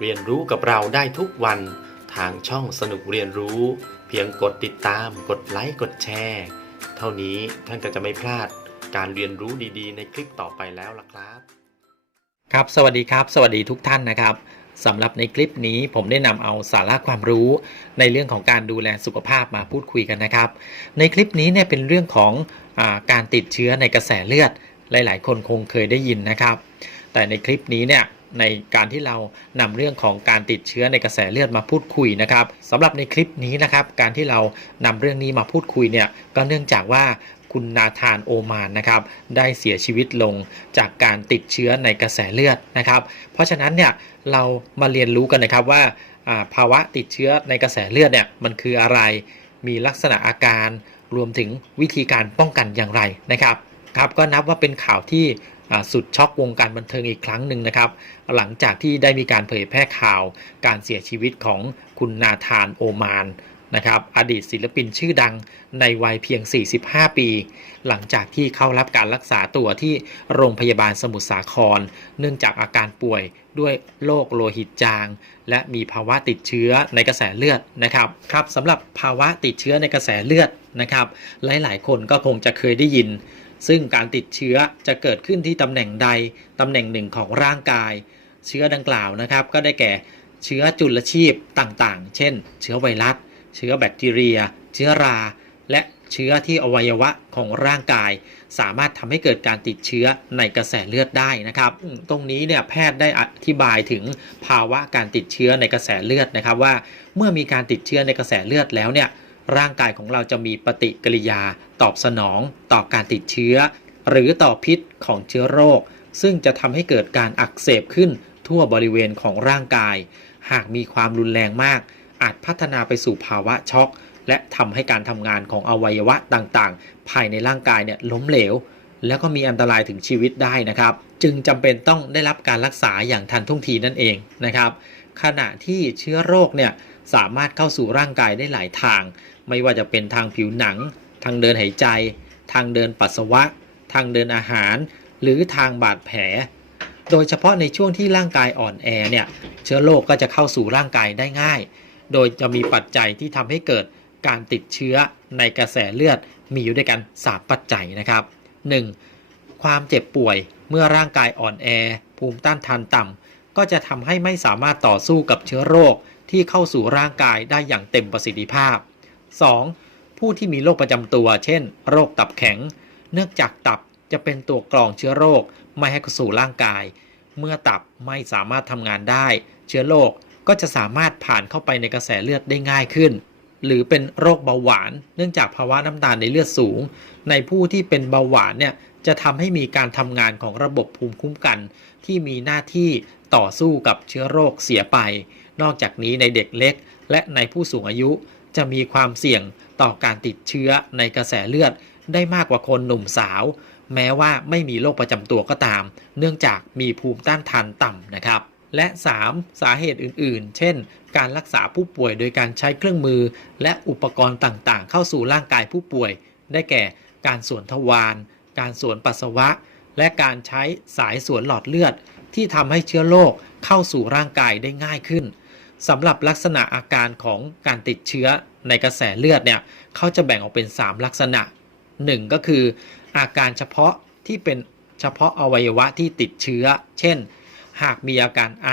เรียนรู้กับเราได้ทุกวันทางช่องสนุกเรียนรู้ เพียงกดติดตาม กดไลค์กดแชร์ เท่านี้ท่านก็จะไม่พลาดการเรียนรู้ดีๆ ในคลิปต่อไปแล้วล่ะครับ ครับสวัสดีครับ สวัสดีทุกท่านนะครับสำหรับในคลิปนี้ผมได้นำเอาสาระความรู้ ในเรื่องของการดูแลสุขภาพมาพูดคุยกันนะครับ ในคลิปนี้เนี่ยเป็นเรื่องของอาการติดเชื้อในกระแสเลือด หลาย ๆ คนคงเคยได้ยินนะครับ แต่ในคลิปนี้เนี่ย ในการที่เรานำเรื่องของการติดเชื้อในกระแสเลือดมาพูดคุยนะครับสำหรับในคลิปนี้นะครับการที่เรานำเรื่องนี้มาพูดคุยเนี่ยก็เนื่องจากว่าคุณนาธานโอมานนะครับได้เสียชีวิตลงจากการติดเชื้อในกระแสเลือดนะครับ เพราะฉะนั้นเนี่ยเรามาเรียนรู้กันนะครับว่าภาวะติดเชื้อในกระแสเลือดเนี่ยมันคืออะไร มีลักษณะอาการรวมถึงวิธีการป้องกันอย่างไรนะครับครับก็นับว่าเป็นข่าวที่ สุดช็อกวงการบันเทิงอีกครั้งหนึ่งนะครับ หลังจากที่ได้มีการเผยแพร่ข่าว การเสียชีวิตของคุณนาธานโอมานนะครับอดีตศิลปินชื่อดังในวัยเพียง 45 ปี หลังจากที่เข้ารับการรักษาตัวที่โรงพยาบาลสมุทรสาคร เนื่องจากอาการป่วยด้วยโรคโลหิตจาง และมีภาวะติดเชื้อในกระแสเลือดนะครับครับสำหรับภาวะติดเชื้อในกระแสเลือดนะครับ หลายๆ คนก็คงจะเคยได้ยิน ซึ่งการติดเชื้อจะเกิดขึ้นที่ตำแหน่งใดตำแหน่งหนึ่งของร่างกาย เชื้อดังกล่าวนะครับ ก็ได้แก่เชื้อจุลชีพต่างๆ เช่น เชื้อไวรัส เชื้อแบคทีเรีย เชื้อรา และเชื้อที่อวัยวะของร่างกาย สามารถทำให้เกิดการติดเชื้อในกระแสเลือดได้นะครับ ตรงนี้เนี่ยแพทย์ได้อธิบายถึงภาวะการติดเชื้อในกระแสเลือดนะครับว่าเมื่อมีการติดเชื้อในกระแสเลือดแล้วเนี่ย ร่างกายของเราจะมีปฏิกิริยา ตอบสนอง ต่อการติดเชื้อ หรือต่อพิษของเชื้อโรค ซึ่งจะทำให้เกิดการอักเสบขึ้นทั่วบริเวณของร่างกาย หากมีความรุนแรงมาก อาจพัฒนาไปสู่ภาวะช็อก และทำให้การทำงานของอวัยวะต่างๆ ภายในร่างกายเนี่ยล้มเหลว แล้วก็มีอันตรายถึงชีวิตได้นะครับ จึงจำเป็นต้องได้รับการรักษาอย่างทันท่วงทีนั่นเองนะครับ ขณะที่เชื้อโรคเนี่ยสามารถเข้าสู่ร่างกายได้หลายทาง ไม่ว่าจะเป็นทางผิวหนัง ทางเดินหายใจ ทางเดินปัสสาวะ ทางเดินอาหาร หรือทางบาดแผล โดยเฉพาะในช่วงที่ร่างกายอ่อนแอเนี่ยเชื้อโรคก็จะเข้าสู่ร่างกายได้ง่าย โดยจะมีปัจจัยที่ทำให้เกิดการติดเชื้อในกระแสเลือดมีอยู่ด้วยกัน 3 ปัจจัยนะครับ 1. ความเจ็บป่วยเมื่อร่างกายอ่อนแอ ภูมิต้านทานต่ำ ก็จะทำให้ไม่สามารถต่อสู้กับเชื้อโรคที่เข้าสู่ร่างกายได้อย่างเต็มประสิทธิภาพ 2. ผู้ที่มีโรคประจำตัว เช่น โรคตับแข็ง เนื่องจากตับจะเป็นตัวกรองเชื้อโรคไม่ให้เข้าสู่ร่างกาย เมื่อตับไม่สามารถทำงานได้ เชื้อโรคก็จะสามารถผ่านเข้าไปในกระแสเลือดได้ง่ายขึ้น หรือเป็นโรคเบาหวาน เนื่องจากภาวะน้ำตาลในเลือดสูง ในผู้ที่เป็นเบาหวานเนี่ย จะทำให้มีการทำงานของระบบภูมิคุ้มกัน ที่มีหน้าที่ต่อสู้กับเชื้อโรคเสียไป นอกจากนี้ในเด็กเล็ก และในผู้สูงอายุ จะมีความเสี่ยงต่อการติดเชื้อในกระแสเลือด ได้มากกว่าคนหนุ่มสาว แม้ว่าไม่มีโรคประจำตัวก็ตาม เนื่องจากมีภูมิต้านทานต่ำนะครับและ 3. สาเหตุอื่นๆ เช่น การรักษาผู้ป่วยโดยการใช้เครื่องมือ และอุปกรณ์ต่างๆ เข้าสู่ร่างกายผู้ป่วย ได้แก่ การสวนทวาร การสวนปัสสาวะ และการใช้สายสวนหลอดเลือด ที่ทำให้เชื้อโรคเข้าสู่ร่างกายได้ง่ายขึ้นสำหรับลักษณะอาการของการติดเชื้อในกระแสเลือดเนี่ยเขาจะแบ่งออกเป็น 3 ลักษณะ 1 ก็คือ อาการเฉพาะที่เป็นเฉพาะอวัยวะที่ติดเชื้อ เช่น หากมีอาการไอ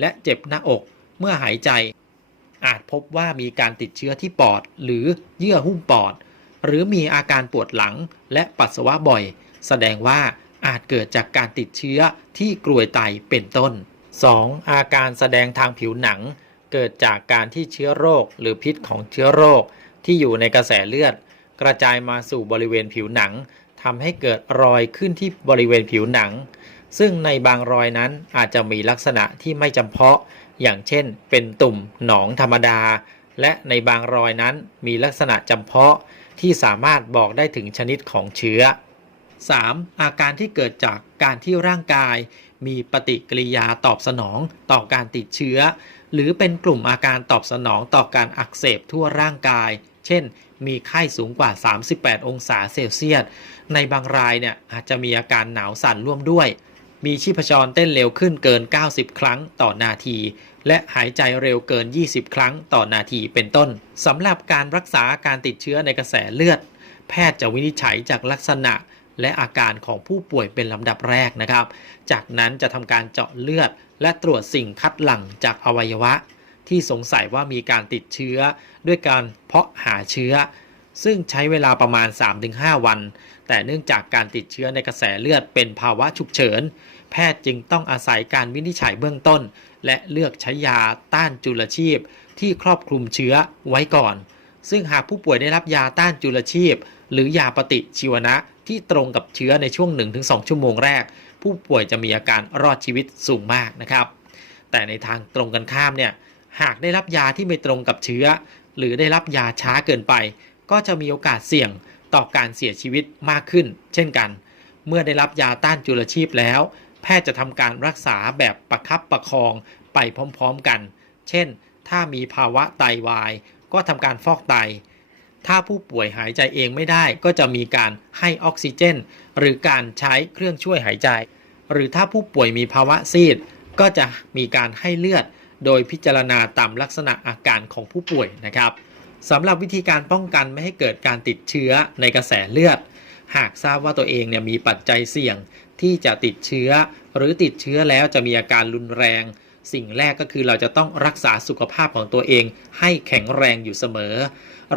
และเจ็บหน้าอกเมื่อหายใจ อาจพบว่ามีการติดเชื้อที่ปอด หรือเยื่อหุ้มปอด หรือมีอาการปวดหลังและปัสสาวะบ่อย แสดงว่าอาจเกิดจากการติดเชื้อที่กรวยไตเป็นต้น 2. อาการแสดงทางผิวหนัง เกิดจากการที่เชื้อโรคหรือพิษของเชื้อโรค ที่อยู่ในกระแสเลือด กระจายมาสู่บริเวณผิวหนังทำให้เกิดรอยขึ้นที่บริเวณผิวหนัง ซึ่งในบางรอยนั้นอาจจะมีลักษณะที่ไม่จำเพาะ อย่างเช่น เป็นตุ่มหนองธรรมดา และในบางรอยนั้นมีลักษณะจำเพาะ ที่สามารถบอกได้ถึงชนิดของเชื้อ 3. อาการที่เกิดจากการที่ร่างกาย มีปฏิกิริยาตอบสนองต่อการติดเชื้อ หรือเป็นกลุ่มอาการตอบสนองต่อการอักเสบทั่วร่างกาย เช่น มีไข้สูงกว่า 38 องศาเซลเซียส ในบางรายเนี่ยอาจจะมีอาการหนาวสั่นร่วมด้วย มีชีพจรเต้นเร็วขึ้นเกิน 90 ครั้งต่อนาที และหายใจเร็วเกิน 20 ครั้งต่อนาทีเป็นต้นสำหรับการรักษาการติดเชื้อในกระแสเลือด แพทย์จะวินิจฉัยจากลักษณะและอาการของผู้ป่วยเป็นลำดับแรกนะครับ จากนั้นจะทำการเจาะเลือด และตรวจสิ่งคัดหลั่งจากอวัยวะ ที่สงสัยว่ามีการติดเชื้อ ด้วยการเพาะหาเชื้อ ซึ่งใช้เวลาประมาณ 3-5 วัน แต่เนื่องจากการติดเชื้อในกระแสเลือดเป็นภาวะฉุกเฉิน แพทย์จึงต้องอาศัยการวินิจฉัยเบื้องต้น และเลือกใช้ยาต้านจุลชีพ ที่ครอบคลุมเชื้อไว้ก่อน ซึ่งหากผู้ป่วยได้รับยาต้านจุลชีพ หรือยาปฏิชีวนะที่ตรงกับเชื้อในช่วง 1-2 ชั่วโมงแรก ผู้ป่วยจะมีอาการรอดชีวิตสูงมากนะครับ แต่ในทางตรงกันข้ามเนี่ยหากได้รับยาที่ไม่ตรงกับเชื้อ หรือได้รับยาช้าเกินไป ก็จะมีโอกาสเสี่ยงต่อการเสียชีวิตมากขึ้น เช่นกัน เมื่อได้รับยาต้านจุลชีพแล้ว แพทย์จะทำการรักษาแบบประคับประคองไปพร้อมๆกัน เช่น ถ้ามีภาวะไตวาย ก็ทำการฟอกไต ถ้าผู้ป่วยหายใจเองไม่ได้ก็จะมีการให้ออกซิเจน หรือการใช้เครื่องช่วยหายใจ หรือถ้าผู้ป่วยมีภาวะซีด ก็จะมีการให้เลือด โดยพิจารณาตามลักษณะอาการของผู้ป่วยนะครับ สำหรับวิธีการป้องกันไม่ให้เกิดการติดเชื้อในกระแสเลือด หากทราบว่าตัวเองเนี่ยมีปัจจัยเสี่ยงที่จะติดเชื้อ หรือติดเชื้อแล้วจะมีอาการรุนแรง สิ่งแรกก็คือเราจะต้องรักษาสุขภาพของตัวเอง ให้แข็งแรงอยู่เสมอ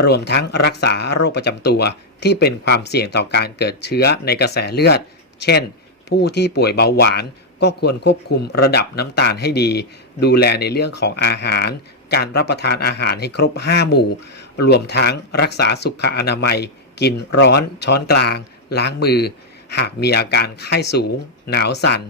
รวมทั้งรักษาโรคประจำตัว ที่เป็นความเสี่ยงต่อการเกิดเชื้อในกระแสเลือด เช่น ผู้ที่ป่วยเบาหวานก็ควรควบคุมระดับน้ำตาลให้ดี ดูแลในเรื่องของอาหาร การรับประทานอาหารให้ครบ 5 หมู่ รวมทั้งรักษาสุขอนามัย กินร้อนช้อนกลาง ล้างมือ หากมีอาการไข้สูง หนาวสั่น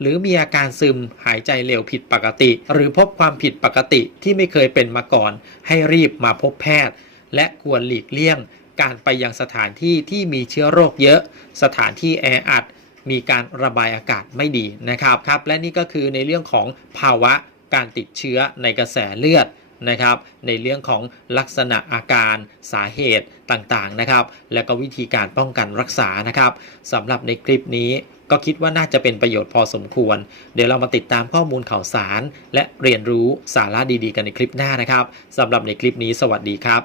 หรือมีอาการซึมหายใจเร็วผิดปกติ หรือพบความผิดปกติที่ไม่เคยเป็นมาก่อน ให้รีบมาพบแพทย์ และควรหลีกเลี่ยง การไปยังสถานที่ที่มีเชื้อโรคเยอะ สถานที่แออัดมีการระบายอากาศไม่ดีนะครับครับ และนี่ก็คือในเรื่องของภาวะ การติดเชื้อในกระแสเลือดนะครับในเรื่องของลักษณะอาการสาเหตุต่างๆนะครับและก็วิธีการป้องกันรักษานะครับสำหรับในคลิปนี้ก็คิดว่าน่าจะเป็นประโยชน์พอสมควร เดี๋ยวเรามาติดตามข้อมูลข่าวสาร และเรียนรู้สาระดีๆ กันในคลิปหน้านะครับสำหรับในคลิปนี้สวัสดีครับ